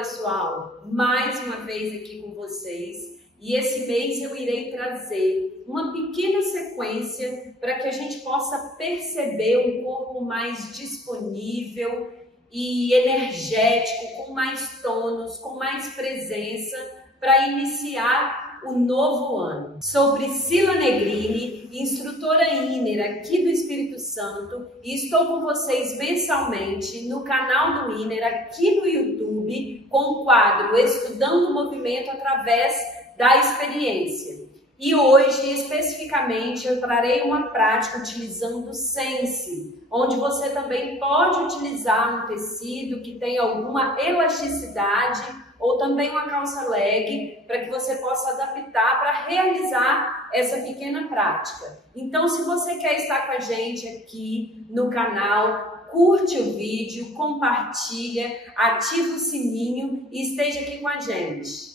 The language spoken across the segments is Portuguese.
pessoal, mais uma vez aqui com vocês, e esse mês eu irei trazer uma pequena sequência para que a gente possa perceber um corpo mais disponível e energético, com mais tônus, com mais presença para iniciar o novo ano. Sou Priscila Negrini, instrutora Inner aqui do Espírito Santo, e estou com vocês mensalmente no canal do Inner aqui no YouTube com o quadro Estudando o Movimento através da experiência. E hoje, especificamente, eu trarei uma prática utilizando o Sense, onde você também pode utilizar um tecido que tem alguma elasticidade ou também uma calça leg para que você possa adaptar para realizar essa pequena prática. Então, se você quer estar com a gente aqui no canal, curte o vídeo, compartilha, ativa o sininho e esteja aqui com a gente.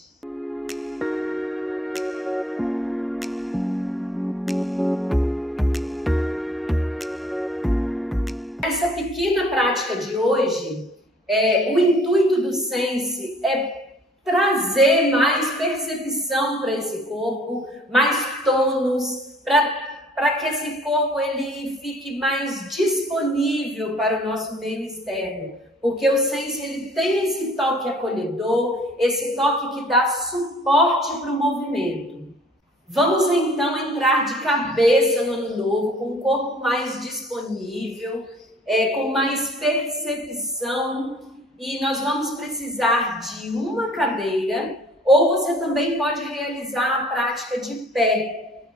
Essa pequena prática de hoje, o intuito do Sense é trazer mais percepção para esse corpo, mais tônus, para que esse corpo ele fique mais disponível para o nosso meio externo. Porque o Sense ele tem esse toque acolhedor, esse toque que dá suporte para o movimento. Vamos então entrar de cabeça no ano novo, com o corpo mais disponível, com mais percepção, e nós vamos precisar de uma cadeira, ou você também pode realizar a prática de pé,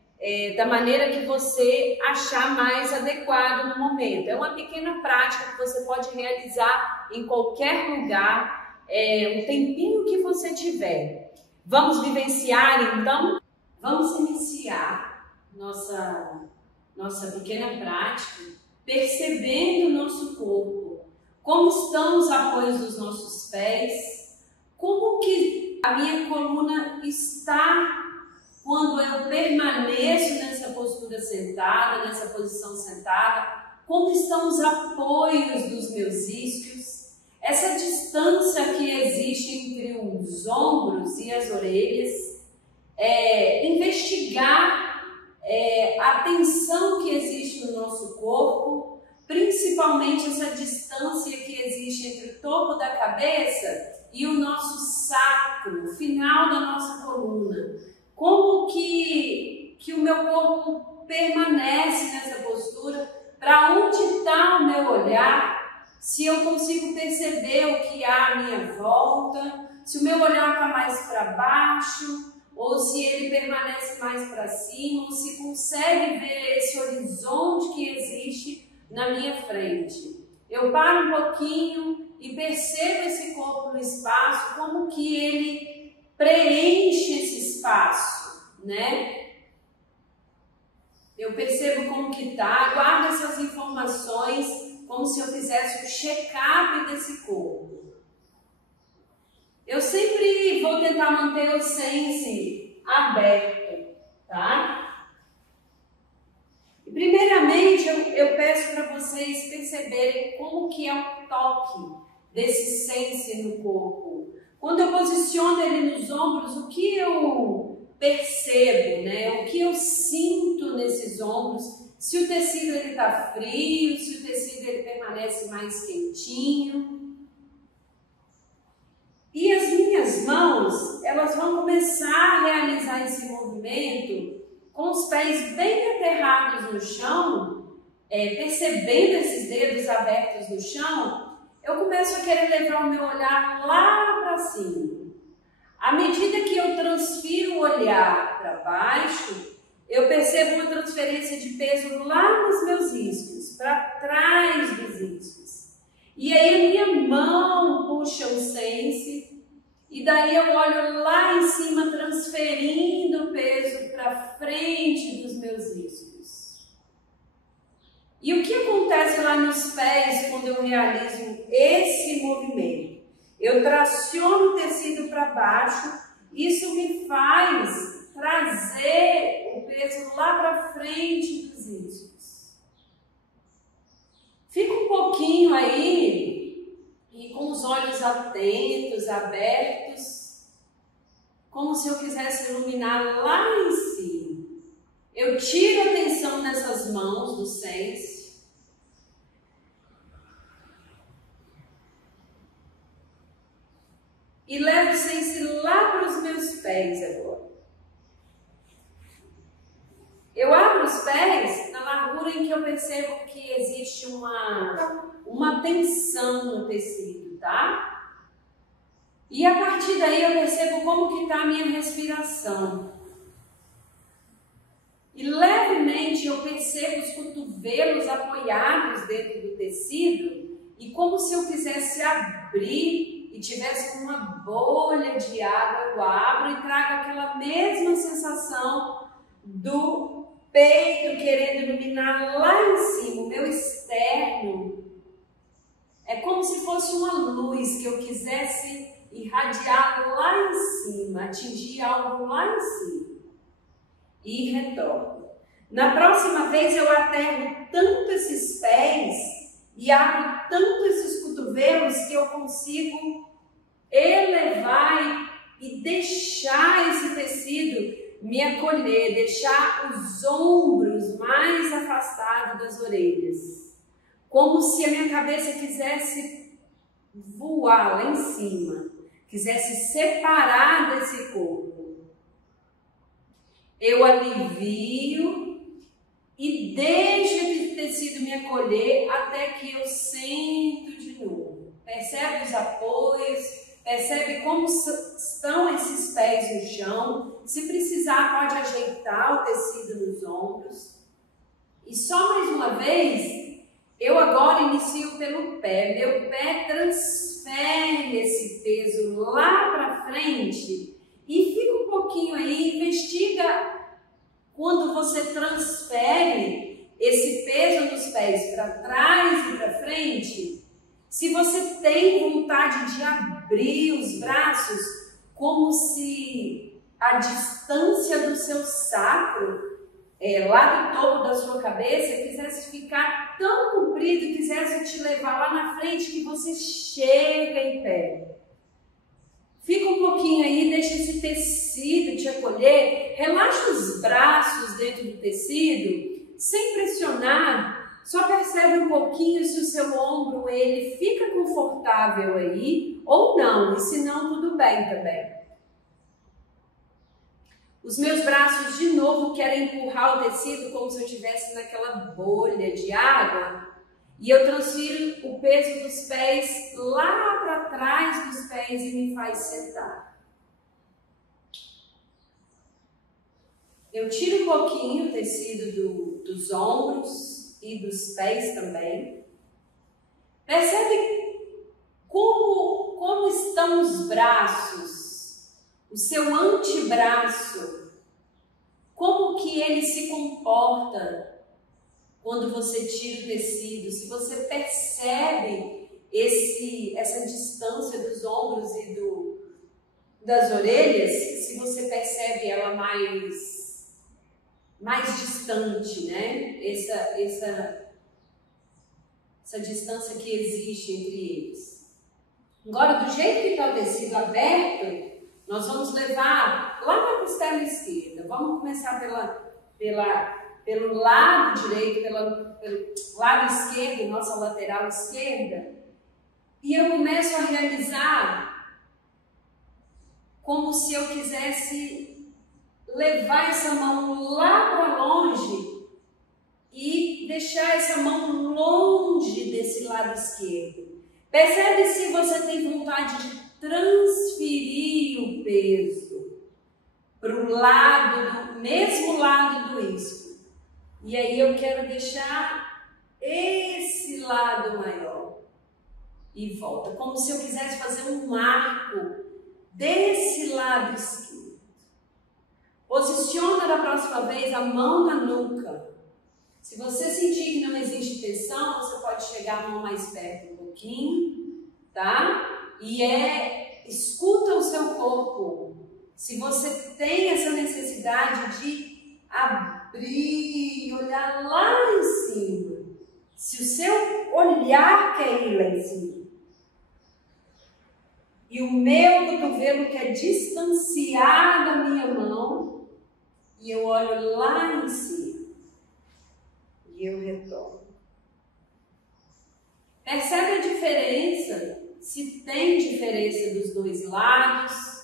da maneira que você achar mais adequado no momento. É uma pequena prática que você pode realizar em qualquer lugar, o tempinho que você tiver. Vamos vivenciar então? Vamos iniciar nossa pequena prática percebendo o nosso corpo, como estão os apoios dos nossos pés, como que a minha coluna está quando eu permaneço nessa postura sentada, nessa posição sentada, como estão os apoios dos meus isquios, essa distância que existe entre os ombros e as orelhas, investigar a tensão que existe no nosso corpo, principalmente essa distância que existe entre o topo da cabeça e o nosso sacro, o final da nossa coluna. Como que o meu corpo permanece nessa postura, para onde está o meu olhar, se eu consigo perceber o que há à minha volta, se o meu olhar está mais para baixo, ou se ele permanece mais para cima, ou se consegue ver esse horizonte que existe na minha frente. Eu paro um pouquinho e percebo esse corpo no espaço, como que ele preenche esse espaço, né? Eu percebo como que tá, guardo essas informações como se eu fizesse um check-up desse corpo. Eu sempre vou tentar manter o Sense aberto, tá? E primeiramente, eu peço para vocês perceberem como que é o toque desse Sense no corpo. Quando eu posiciono ele nos ombros, o que eu percebo, né? O que eu sinto nesses ombros? Se o tecido está frio, se o tecido ele permanece mais quentinho. E as minhas mãos, elas vão começar a realizar esse movimento com os pés bem aterrados no chão, percebendo esses dedos abertos no chão, eu começo a querer levar o meu olhar lá para cima. À medida que eu transfiro o olhar para baixo, eu percebo uma transferência de peso lá nos meus isquios, para trás dos isquios. E aí a minha mão puxa o Sense, e daí eu olho lá em cima, transferindo o peso para frente dos meus isquios. E o que acontece lá nos pés quando eu realizo esse movimento? Eu traciono o tecido para baixo, isso me faz trazer o peso lá para frente dos isquios. Fica um pouquinho aí e com os olhos atentos, abertos, como se eu quisesse iluminar lá em cima. Eu tiro a atenção dessas mãos do Sense e levo o Sense lá para os meus pés agora. Eu abro os pés na largura em que eu percebo que existe uma tensão no tecido, tá? E a partir daí eu percebo como que está a minha respiração. E levemente eu percebo os cotovelos apoiados dentro do tecido e como se eu quisesse abrir e tivesse uma bolha de água, eu abro e trago aquela mesma sensação do peito querendo iluminar lá em cima, o meu externo. É como se fosse uma luz que eu quisesse irradiar lá em cima, atingir algo lá em cima. E retorno. Na próxima vez eu aterro tanto esses pés e abro tanto esses cotovelos que eu consigo elevar e deixar esse tecido me acolher, deixar os ombros mais afastados das orelhas, como se a minha cabeça quisesse voar lá em cima, quisesse separar desse corpo. Eu alivio e deixo esse tecido me acolher até que eu sento de novo. Percebe os apoios? Percebe como estão esses pés no chão? Se precisar, pode ajeitar o tecido nos ombros. E só mais uma vez, eu agora inicio pelo pé. Meu pé transfere esse peso lá para frente e fica um pouquinho aí, investiga quando você transfere esse peso dos pés para trás e para frente. Se você tem vontade de abrir os braços, como se a distância do seu sacro, lá do topo da sua cabeça, quisesse ficar tão comprido e quisesse te levar lá na frente que você chega em pé. Fica um pouquinho aí, deixa esse tecido te acolher, relaxa os braços dentro do tecido, sem pressionar. Só percebe um pouquinho se o seu ombro ele fica confortável aí ou não, e se não, tudo bem também. Os meus braços de novo querem empurrar o tecido como se eu estivesse naquela bolha de água e eu transfiro o peso dos pés lá para trás dos pés e me faz sentar. Eu tiro um pouquinho o tecido dos ombros e dos pés também. Percebe como estão os braços, o seu antebraço, como que ele se comporta quando você tira o tecido, se você percebe essa distância dos ombros e das orelhas, se você percebe ela mais distante, né? Essa distância que existe entre eles. Agora, do jeito que está o tecido aberto, nós vamos levar lá para a costela esquerda. Vamos começar pelo lado direito, pelo lado esquerdo, nossa lateral esquerda. E eu começo a realizar como se eu quisesse levar essa mão lá para longe e deixar essa mão longe desse lado esquerdo. Percebe se você tem vontade de transferir o peso para o mesmo lado do isco. E aí eu quero deixar esse lado maior. E volta, como se eu quisesse fazer um arco desse lado esquerdo. Posiciona da próxima vez a mão na nuca. Se você sentir que não existe tensão, você pode chegar a mão mais perto um pouquinho, tá? E escuta o seu corpo. Se você tem essa necessidade de abrir, olhar lá em cima. Se o seu olhar quer ir lá em cima. e o meu cotovelo quer distanciar da minha mão, e eu olho lá em cima, e eu retorno. Percebe a diferença? Se tem diferença dos dois lados?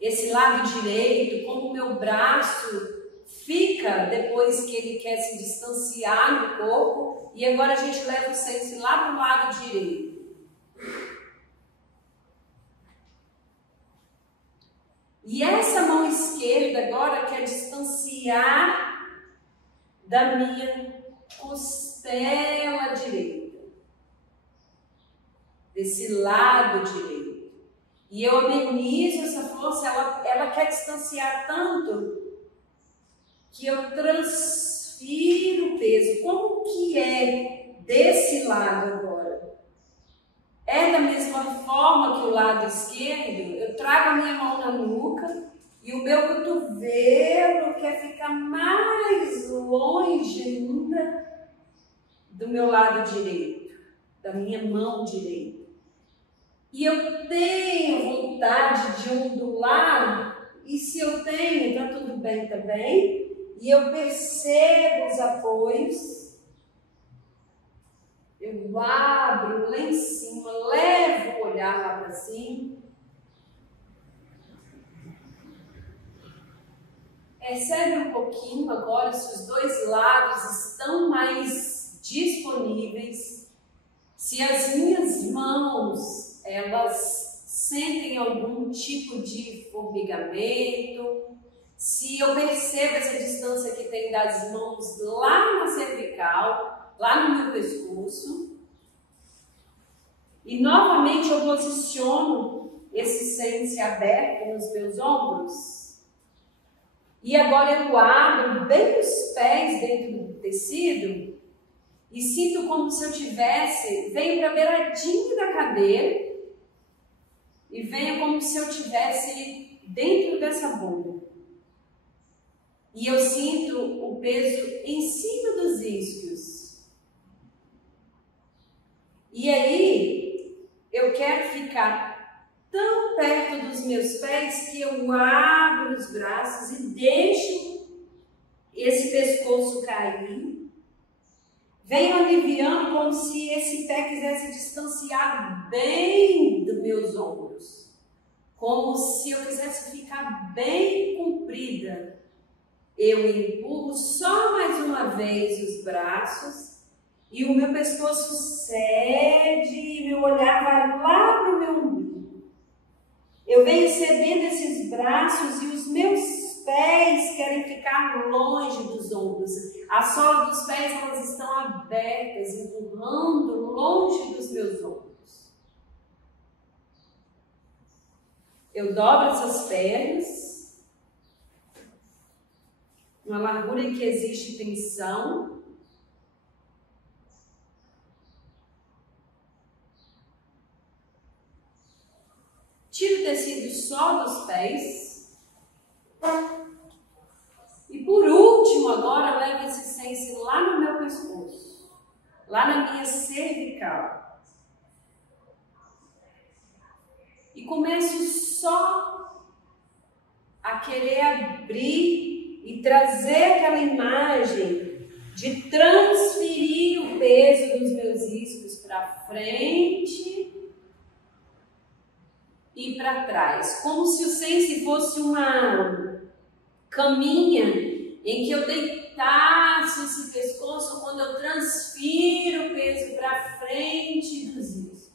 Esse lado direito, como o meu braço fica depois que ele quer se distanciar do corpo, e agora a gente leva o senso lá para o lado direito. E essa mão esquerda agora quer distanciar da minha costela direita, desse lado direito. E eu amenizo essa força, ela quer distanciar tanto que eu transfiro o peso. Como que é desse lado agora? É da mesma forma que o lado esquerdo? Eu trago a minha mão na nuca e o meu cotovelo quer ficar mais longe ainda do meu lado direito, da minha mão direita. E eu tenho vontade de ondular, e se eu tenho, tá tudo bem também. E eu percebo os apoios, eu abro lá em cima, levo o olhar lá para cima. Percebe um pouquinho agora se os dois lados estão mais disponíveis, se as minhas mãos, elas sentem algum tipo de formigamento, se eu percebo essa distância que tem das mãos lá na cervical, lá no meu pescoço. E novamente eu posiciono esse sense aberto nos meus ombros. E agora eu abro bem os pés dentro do tecido e sinto como se eu tivesse, venho para a beiradinha da cadeira e venho como se eu tivesse dentro dessa bolha. E eu sinto o peso em cima dos isquios. E aí, eu quero ficar tão perto dos meus pés que eu abro os braços e deixo esse pescoço cair. Venho aliviando como se esse pé quisesse distanciar bem dos meus ombros. Como se eu quisesse ficar bem comprida. Eu empurro só mais uma vez os braços e o meu pescoço cede e meu olhar vai lá para o meu umbigo. Eu venho cedendo esses braços e os meus pés querem ficar longe dos ombros. A sola dos pés, elas estão abertas, empurrando longe dos meus ombros. Eu dobro essas pernas. Uma largura em que existe tensão. Tiro o tecido só dos pés. E por último, agora, levo esse sense lá no meu pescoço. Lá na minha cervical. E começo só a querer abrir e trazer aquela imagem de transferir o peso dos meus isquios para frente e para trás. Como se o sense fosse uma caminha em que eu deitasse esse pescoço quando eu transfiro o peso para frente dos isquios.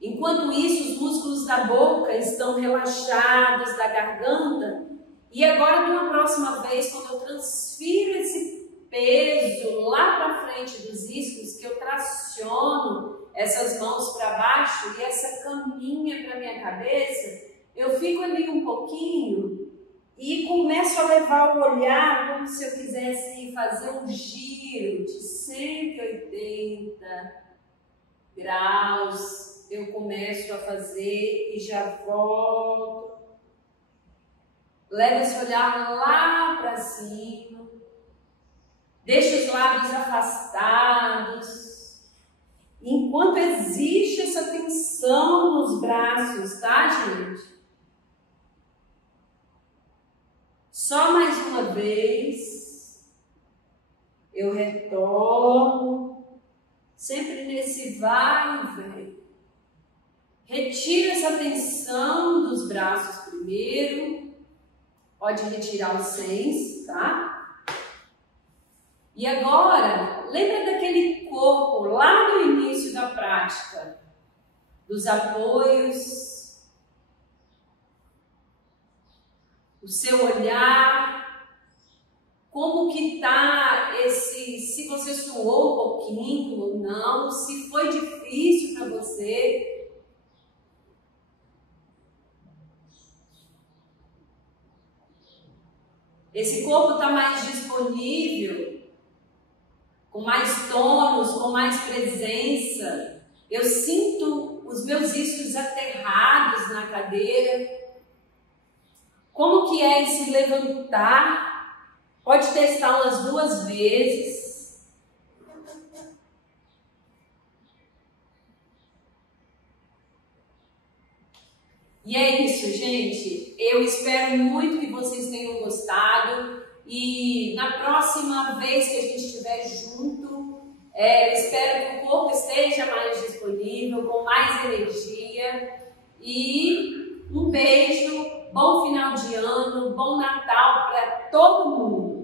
Enquanto isso, os músculos da boca estão relaxados, da garganta. E agora, numa próxima vez, quando eu transfiro esse peso lá para frente dos isquios, que eu traciono essas mãos para baixo e essa caminha para minha cabeça, eu fico ali um pouquinho e começo a levar o olhar como se eu quisesse fazer um giro de 180 graus. Eu começo a fazer e já volto. Leva esse olhar lá para cima. Deixa os lábios afastados. enquanto existe essa tensão nos braços, tá, gente? Só mais uma vez, eu retorno, sempre nesse vai e vem. Retira essa tensão dos braços primeiro, pode retirar os sens, tá? E agora, lembra daquele corpo lá do início da prática, dos apoios, o seu olhar, como que tá se você suou um pouquinho ou não, se foi difícil para você. Esse corpo está mais disponível, com mais tônus, com mais presença. Eu sinto os meus isquios aterrados na cadeira. Como que é esse levantar? Pode testar umas 2 vezes. E é isso, gente. Eu espero muito que vocês tenham gostado. E na próxima vez que a gente estiver junto, eu espero que o corpo esteja mais disponível, com mais energia. E um beijo, bom final de ano, bom Natal para todo mundo.